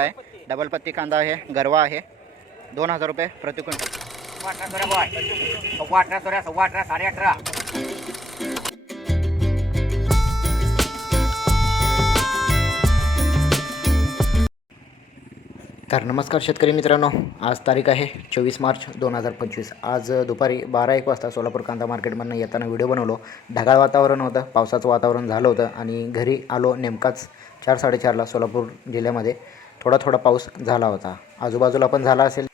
आहे. डबल पत्ती कांदा आहे गरवा आहे. दोन हजार रुपये प्रति क्विंटल. सव्वा अठरा सोळा सव्वा अठरा साडे अठरा. तर नमस्कार शेतकरी मित्रांनो आज तारीख आहे चोवीस मार्च दोन हजार पंचवीस. आज दुपारी बारा एक वाजता सोलापूर कांदा मार्केटमधनं येताना व्हिडिओ बनवलो. ढगाळ वातावरण होतं पावसाचं वातावरण झालं होतं आणि घरी आलो नेमकाच चार साडेचारला सोलापूर जिल्ह्यामध्ये. थोडा थोडा पाऊस झाला होता. आजूबाजूला पण झाला असेल.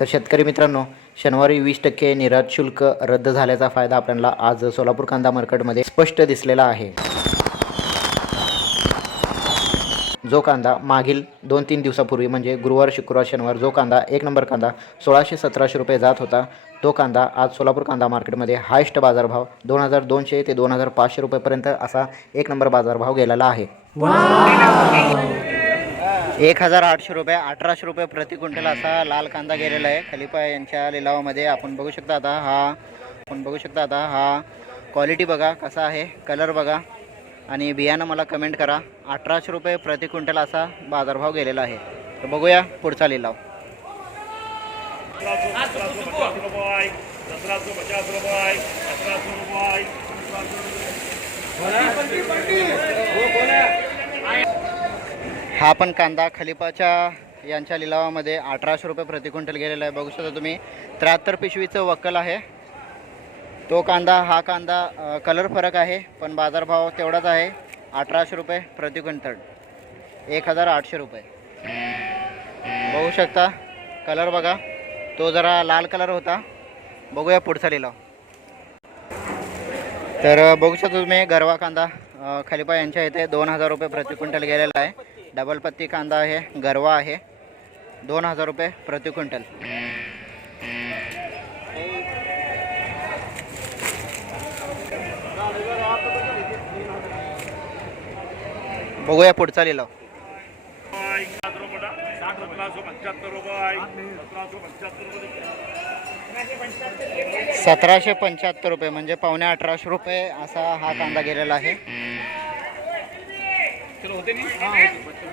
तर शेतकरी मित्रांनो शनिवारी वीस टक्के निर्यात शुल्क रद्द झाल्याचा फायदा आपल्याला आज सोलापूर कांदा मार्केटमध्ये स्पष्ट दिसलेला आहे. जो कांदा मागील दोन तीन दिवसापूर्वी म्हणजे गुरुवार शुक्रवार शनिवार जो कांदा एक नंबर कांदा सोळाशे सतराशे रुपये जात होता तो कांदा आज सोलापूर कांदा मार्केटमध्ये हायस्ट बाजारभाव दोन हजार दोनशे ते दोन हजार पाचशे रुपयेपर्यंत असा एक नंबर बाजारभाव गेलेला आहे. एक हजार आठशे रुपये अठराशे रुपये प्रति क्विंटल असा लाल कांदा गेलेला आहे खलिफा यांच्या लिलावामध्ये आपण बघू शकता आता हा आपण बघू शकता आता हा क्वालिटी बघा कसा आहे कलर बघा आणि बियाणं मला कमेंट करा अठराशे रुपये प्रति क्विंटल असा बाजारभाव गेलेला आहे तर बघूया पुढचा लिलाव रुपये सतराशे पचास रुपये सतराशे रुपये हा पण कांदा खलिफाच्या यांच्या लिलावामध्ये अठराशे रुपये प्रति क्विंटल गेलेला आहे. बघू शकता तुम्ही त्र्याहत्तर पिशवीचं वक्कल आहे. तो कांदा हा कांदा कलर फरक आहे पण बाजारभाव तेवढाच आहे. अठराशे रुपये प्रति क्विंटल. एक हजार आठशे रुपये. बघू शकता कलर बघा. तो जरा लाल कलर होता. बघूया पुढचा लिलाव. तर बघू शकता तुम्ही गरवा कांदा खलिपा खलिफा यांच्या इथे दोन हजार रुपये प्रति क्विंटल गेलेला आहे. डबल पत्ती कांदा आहे गरवा आहे. दोन हजार रुपये प्रति क्विंटल. बघूया पुढचा लिलाव. सतराशे पंच्याहत्तर रुपये म्हणजे पावणे अठराशे रुपये असा हा कांदा गेलेला आहे.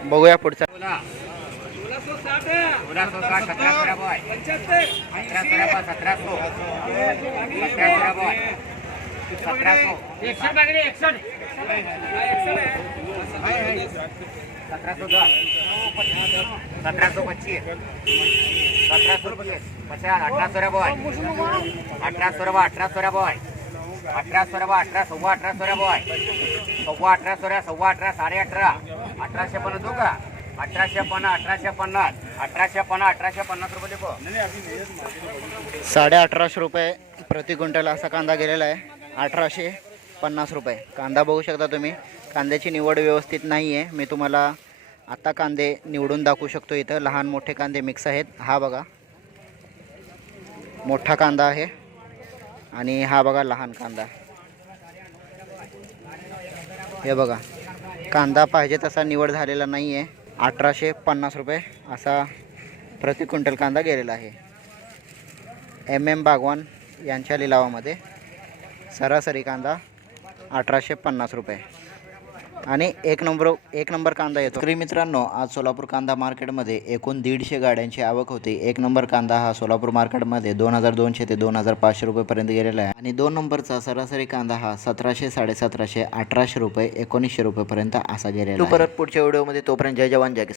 बघूया पुढचा. सोळाशे साठ सतरा सोळा बॉय अठरा सोळा बॉय सतराशो सतरा सोळा बॉय सतराशो. सतराशो दस सतराशो पच्चीस. सतराशो पच्चीस पचास अठरा सोळा बॉय अठरा सोळा बॉय अठरा सोळा बॉय अठरा सोळा अठरा सव्वा अठरा सोळा बॉय सव्वा अठरा सोळा सव्वा अठरा साडे अठरा. अठराशे पन्नास देऊ का? अठराशे पन्नास अठराशे पन्नास. अठराशे पन्नास अठराशे पन्नास रुपये देखो साडे अठराशे रुपये प्रति क्विंटल असा कांदा गेलेला आहे. अठराशे पन्नास रुपये. कांदा बघू शकता तुम्ही. कांद्याची निवड व्यवस्थित नाही आहे. मी तुम्हाला आत्ता कांदे निवडून दाखवू शकतो इथं. लहान मोठे कांदे मिक्स आहेत. हा बघा. मोठा कांदा आहे. आणि हा बघा लहान कांदा. हे बघा कांदा पाहिजे तसा निवड झालेला नाही आहे अठराशे पन्नास रुपये असा प्रति क्विंटल कांदा गेलेला आहे. एम एम बागवान यांच्या लिलावामध्ये सरासरी कांदा अठराशे पन्नास रुपये. आणि एक नंबर एक नंबर कांदा येतो. तरी मित्रांनो आज सोलापूर कांदा मार्केटमध्ये एकूण दीडशे गाड्यांची आवक होती. एक नंबर कांदा हा सोलापूर मार्केटमध्ये दोन हजार दोनशे ते दोन हजार पाचशे रुपयेपर्यंत गेलेला आहे. आणि दोन नंबरचा सरासरी कांदा हा सतराशे साडेसतराशे अठराशे रुपये एकोणीसशे रुपयेपर्यंत असा गेलेला परत पुढच्या व्हिडिओमध्ये तोपर्यंत जय जवान जय